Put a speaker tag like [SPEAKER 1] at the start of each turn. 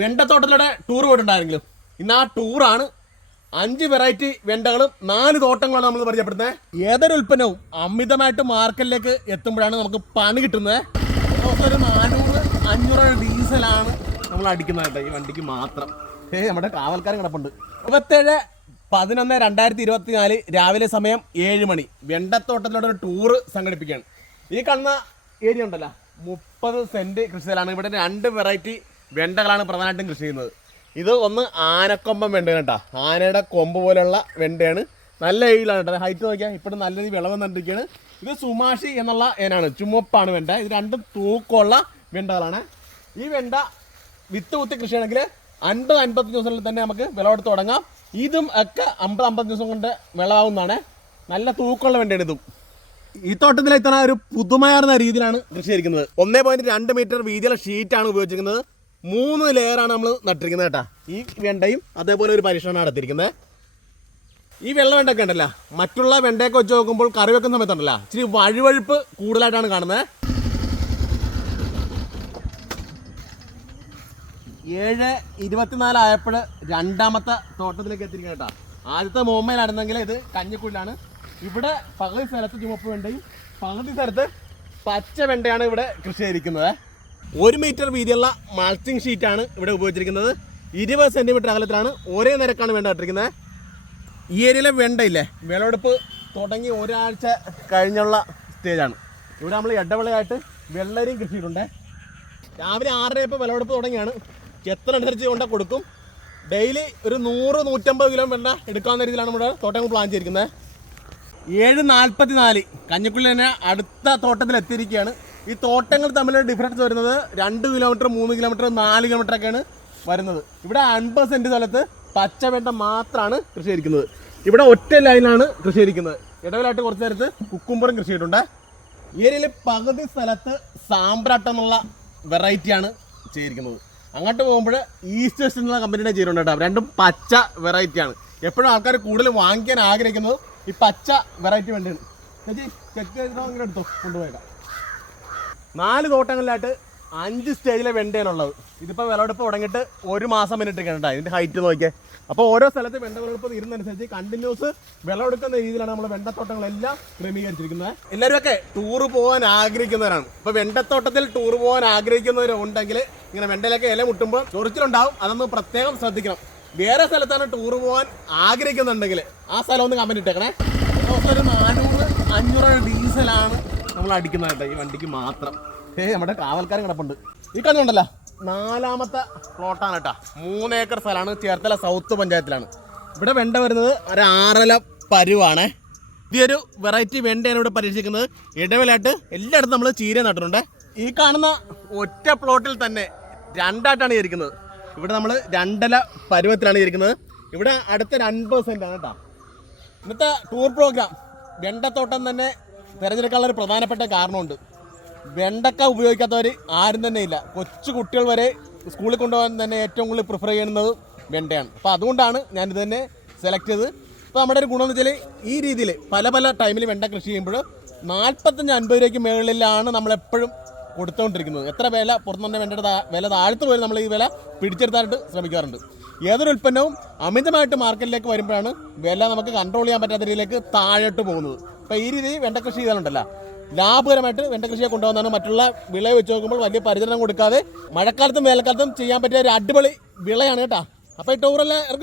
[SPEAKER 1] വെണ്ടത്തോട്ടത്തിലൂടെ tour പോയിട്ടുണ്ടായിരുന്നെങ്കിലും. ഇന്ന് ആ ടൂറാണ് അഞ്ച് വെറൈറ്റി വെണ്ടകളും നാല് തോട്ടങ്ങളാണ് നമ്മൾ പരിചയപ്പെടുന്നത് ഏതൊരു ഉൽപ്പന്നവും അമിതമായിട്ട് മാർക്കറ്റിലേക്ക് എത്തുമ്പോഴാണ് നമുക്ക് പണി കിട്ടുന്നത്. ഒരു നാനൂറ് അഞ്ഞൂറ് ഡീസലാണ് നമ്മൾ അടിക്കുന്നത് ഈ വണ്ടിക്ക് മാത്രം. ഏ നമ്മുടെ കാവൽക്കാരൻ കിടപ്പുണ്ട്. ഇരുപത്തേഴ് പതിനൊന്ന് രണ്ടായിരത്തി ഇരുപത്തി നാല് രാവിലെ സമയം ഏഴ് മണി. വെണ്ടത്തോട്ടത്തിലൂടെ ഒരു ടൂറ് സംഘടിപ്പിക്കുകയാണ്. ഈ കാണുന്ന ഏരിയ ഉണ്ടല്ലോ. മുപ്പത് സെന്റ് കൃഷിയിലാണ് ഇവിടെ രണ്ട് വെറൈറ്റി വെണ്ടകളാണ് പ്രധാനമായിട്ടും കൃഷി ചെയ്യുന്നത്. ഇത് ഒന്ന് ആനക്കൊമ്പൻ വെണ്ട കേട്ടോ. ആനയുടെ കൊമ്പ് പോലെയുള്ള വെണ്ടയാണ്. നല്ല ഏഴിലാണ് കേട്ടോ. ഹൈറ്റ് നോക്കിയാൽ ഇപ്പോഴും നല്ല രീതിയിൽ വിളവ് വന്നിരിക്കുകയാണ് ഇത് സുമാഷി എന്നുള്ള ഏനാണ്. ചുമപ്പാണ് വെണ്ട. ഇത് രണ്ടും തൂക്കമുള്ള വെണ്ടകളാണ്. ഈ വെണ്ട വിത്ത് കുത്തി കൃഷിയാണെങ്കിൽ അൻപത് അൻപത്തഞ്ച് ദിവസങ്ങളിൽ തന്നെ നമുക്ക് വിളവെടുത്ത് തുടങ്ങാം. ഇതും ഒക്കെ അമ്പത് അമ്പത് ദിവസം കൊണ്ട് വിളവാകുന്നതാണ് നല്ല തൂക്കമുള്ള വെണ്ടയാണ് ഇതും. ഈ തോട്ടത്തിൽ ഇത്തവണ ഒരു പുതുമയാർന്ന രീതിയിലാണ് കൃഷി ചെയ്തിരിക്കുന്നത്. ഒന്നേ പോയിന്റ് രണ്ട് മീറ്റർ വീതിയുള്ള ഷീറ്റാണ് ഉപയോഗിച്ചിരിക്കുന്നത്. മൂന്ന് ലെയറാണ് നമ്മൾ നട്ടിരിക്കുന്നത് കേട്ടാ. ഈ വെണ്ടയും അതേപോലെ ഒരു പരീക്ഷണമാണ് നടത്തിയിരിക്കുന്നത്. ഈ വെള്ള വെണ്ടൊക്കെ ഉണ്ടല്ലോ മറ്റുള്ള വെണ്ടയൊക്കെ വെച്ച് നോക്കുമ്പോൾ കറി വെക്കുന്ന സമയത്തുണ്ടല്ലോ ഇച്ചിരി വഴുവഴുപ്പ് കൂടുതലായിട്ടാണ് കാണുന്നത്. ഏഴ് ഇരുപത്തിനാല് ആയപ്പോൾ രണ്ടാമത്തെ തോട്ടത്തിലേക്ക് എത്തിയിരിക്കുന്നത് കേട്ടോ. ആദ്യത്തെ മോമ്മയിലായിരുന്നെങ്കിൽ ഇത് കഞ്ഞിക്കുള്ളിലാണ് ഇവിടെ പകുതി സ്ഥലത്ത് ചുമപ്പ് വെണ്ടയും പകുതി സ്ഥലത്ത് പച്ച വെണ്ടയാണ് ഇവിടെ കൃഷി ചെയ്തിരിക്കുന്നത്. ഒരു മീറ്റർ വീതിയുള്ള മൾച്ചിങ് ഷീറ്റാണ് ഇവിടെ ഉപയോഗിച്ചിരിക്കുന്നത്. ഇരുപത് സെന്റിമീറ്റർ അകലത്തിലാണ് ഒരേ നിരക്കാണ് വേണ്ട ഇട്ടിരിക്കുന്നത് ഈ ഏരിയയിലെ വെണ്ടയില്ലേ വിളവെടുപ്പ് തുടങ്ങി ഒരാഴ്ച കഴിഞ്ഞുള്ള സ്റ്റേജാണ്. ഇവിടെ നമ്മൾ ഇടവിളയായിട്ട് വെള്ളരിയും കൃഷിയിട്ടുണ്ട് രാവിലെ രാവിലെ ആറരയപ്പോൾ വിളവെടുപ്പ് തുടങ്ങിയാണ്. എത്ര അനുസരിച്ച് കൊണ്ട് കൊടുക്കും. ഡെയിലി ഒരു നൂറ് നൂറ്റമ്പത് കിലോ വെണ്ട എടുക്കാവുന്ന രീതിയിലാണ് നമ്മുടെ തോട്ടങ്ങൾ പ്ലാൻ ചെയ്തിരിക്കുന്നത്. ഏഴ് നാൽപ്പത്തി നാല് കഞ്ഞിക്കുള്ളി തന്നെ അടുത്ത തോട്ടത്തിൽ എത്തിയിരിക്കുകയാണ് ഈ തോട്ടങ്ങൾ തമ്മിൽ ഡിഫറൻസ് വരുന്നത് രണ്ട് കിലോമീറ്റർ മൂന്ന് കിലോമീറ്റർ നാല് കിലോമീറ്റർ ഒക്കെയാണ് വരുന്നത്. ഇവിടെ അൻപത് സെന്റ് സ്ഥലത്ത് പച്ച വെണ്ട മാത്രമാണ് കൃഷി ചെയ്തിരിക്കുന്നത്. ഇവിടെ ഒറ്റ ലൈനാണ് കൃഷി ചെയ്തിരിക്കുന്നത്. ഇടവിലായിട്ട് കുറച്ച് നേരത്ത് കുക്കുംബറും കൃഷി ചെയ്തിട്ടുണ്ട്. ഈ ഏരിയയിൽ പകുതി സ്ഥലത്ത് സാമ്പ്രാട്ടം എന്നുള്ള വെറൈറ്റിയാണ് ചെയ്തിരിക്കുന്നത്. അങ്ങോട്ട് പോകുമ്പോൾ ഈസ്റ്റ് വെസ്റ്റ് എന്നുള്ള കമ്പനിയുടെ ചെയ്തിട്ടുണ്ട് കേട്ടോ. രണ്ടും പച്ച വെറൈറ്റിയാണ് എപ്പോഴും ആൾക്കാർ കൂടുതൽ വാങ്ങിക്കാൻ ആഗ്രഹിക്കുന്നത് ഈ പച്ച വെറൈറ്റി വെണ്ടയാണ്. ചേച്ചി ചെക്ക് ചെയ്തോ ഇങ്ങനെ എടുത്തോ കൊണ്ടുപോയേക്കാം. നാല് തോട്ടങ്ങളിലായിട്ട് അഞ്ച് സ്റ്റേജിലെ വെണ്ടയാണുള്ളത് ഇതിപ്പോൾ വിളവെടുപ്പ് തുടങ്ങിയിട്ട് ഒരു മാസം മുന്നിട്ട് കേട്ടോ. ഇതിന്റെ ഹൈറ്റ് നോക്കിയേ. അപ്പോൾ ഓരോ സ്ഥലത്ത് വെണ്ട വിളവെടുപ്പ് തീരുന്നതനുസരിച്ച് കണ്ടിന്യൂസ് വിളവെടുക്കുന്ന രീതിയിലാണ് നമ്മൾ വെണ്ടത്തോട്ടങ്ങളെല്ലാം ക്രമീകരിച്ചിരിക്കുന്നത്. എല്ലാവരും ഒക്കെ ടൂർ പോകാൻ ആഗ്രഹിക്കുന്നവരാണ്. ഇപ്പോൾ വെണ്ടത്തോട്ടത്തിൽ ടൂർ പോകാൻ ആഗ്രഹിക്കുന്നവരുണ്ടെങ്കിൽ ഇങ്ങനെ വെണ്ടയിലൊക്കെ ഇല മുട്ടുമ്പോൾ ചൊറിച്ചിലുണ്ടാവും. അതൊന്ന് പ്രത്യേകം ശ്രദ്ധിക്കണം. വേറെ സ്ഥലത്താണ് ടൂർ പോകാൻ ആഗ്രഹിക്കുന്നുണ്ടെങ്കിൽ ആ സ്ഥലം ഒന്ന് കമന്റ് ഇട്ടേക്കണേ. ഒരു നാനൂറ് അഞ്ഞൂറ് ഡീസലാണ് നമ്മൾ അടിക്കുന്നത് കേട്ടോ ഈ വണ്ടിക്ക് മാത്രം. ഏ നമ്മുടെ കാവൽക്കാരൻ കിടപ്പുണ്ട്. ഈ കണ്ണുണ്ടല്ലോ നാലാമത്തെ പ്ലോട്ടാണ് കേട്ടോ. മൂന്ന് ഏക്കർ സ്ഥലമാണ് ചേർത്തല സൗത്ത് പഞ്ചായത്തിലാണ്. ഇവിടെ വെണ്ട വരുന്നത് ഒരു ആറല പരുവാണ്. ഇതൊരു വെറൈറ്റി വെണ്ടയാണ് ഇവിടെ പരീക്ഷിക്കുന്നത്. ഇടവിലായിട്ട് എല്ലായിടത്തും നമ്മൾ ചീര നട്ടിട്ടുണ്ട്. ഈ കാണുന്ന ഒറ്റ പ്ലോട്ടിൽ തന്നെ രണ്ടായിട്ടാണ് ഇരിക്കുന്നത്. ഇവിടെ നമ്മൾ രണ്ടല പരുവത്തിലാണ് ഇരിക്കുന്നത്. ഇവിടെ അടുത്ത ഒരു അൻപത് ആണ് കേട്ടോ. ഇന്നത്തെ ടൂർ പ്രോഗ്രാം വെണ്ടത്തോട്ടം തന്നെ തിരഞ്ഞെടുക്കാനുള്ള ഒരു പ്രധാനപ്പെട്ട കാരണമുണ്ട്. വെണ്ടക്ക ഉപയോഗിക്കാത്തവർ ആരും തന്നെ ഇല്ല. കൊച്ചു കുട്ടികൾ വരെ സ്കൂളിൽ കൊണ്ടുപോകാൻ തന്നെ ഏറ്റവും കൂടുതൽ പ്രിഫർ ചെയ്യുന്നത് വെണ്ടയാണ്. അപ്പോൾ അതുകൊണ്ടാണ് ഞാനിത് തന്നെ സെലക്ട് ചെയ്ത് ഇപ്പോൾ നമ്മുടെ ഒരു ഗുണം എന്ന് വെച്ചാൽ ഈ രീതിയിൽ പല പല ടൈമിൽ വെണ്ട കൃഷി ചെയ്യുമ്പോൾ നാൽപ്പത്തഞ്ച് അൻപത് രൂപയ്ക്ക് മുകളിലാണ് നമ്മളെപ്പോഴും കൊടുത്തുകൊണ്ടിരിക്കുന്നത് എത്ര വില പുറത്തുനിന്ന് വെണ്ടയുടെ താ- വില താഴ്ത്തു പോയി നമ്മൾ ഈ വില പിടിച്ചെടുത്താനായിട്ട് ശ്രമിക്കാറുണ്ട്. ഏതൊരു ഉൽപ്പന്നവും അമിതമായിട്ട് മാർക്കറ്റിലേക്ക് വരുമ്പോഴാണ് വില നമുക്ക് കൺട്രോൾ ചെയ്യാൻ പറ്റാത്ത രീതിയിലേക്ക് താഴോട്ട് പോകുന്നത്. അപ്പോൾ ഈ രീതിയിൽ വെണ്ട കൃഷി ചെയ്താലുണ്ടല്ലോ. ലാഭകരമായിട്ട് വെണ്ട കൃഷിയെ കൊണ്ടുപോകുന്നതാണ് മറ്റുള്ള വിള വെച്ച് നോക്കുമ്പോൾ വലിയ പരിചരണം കൊടുക്കാതെ മഴക്കാലത്തും വേനൽക്കാലത്തും ചെയ്യാൻ പറ്റിയ ഒരു അടിപൊളി വിളയാണ് കേട്ടോ. അപ്പോൾ ഈ ടൂറെല്ലാം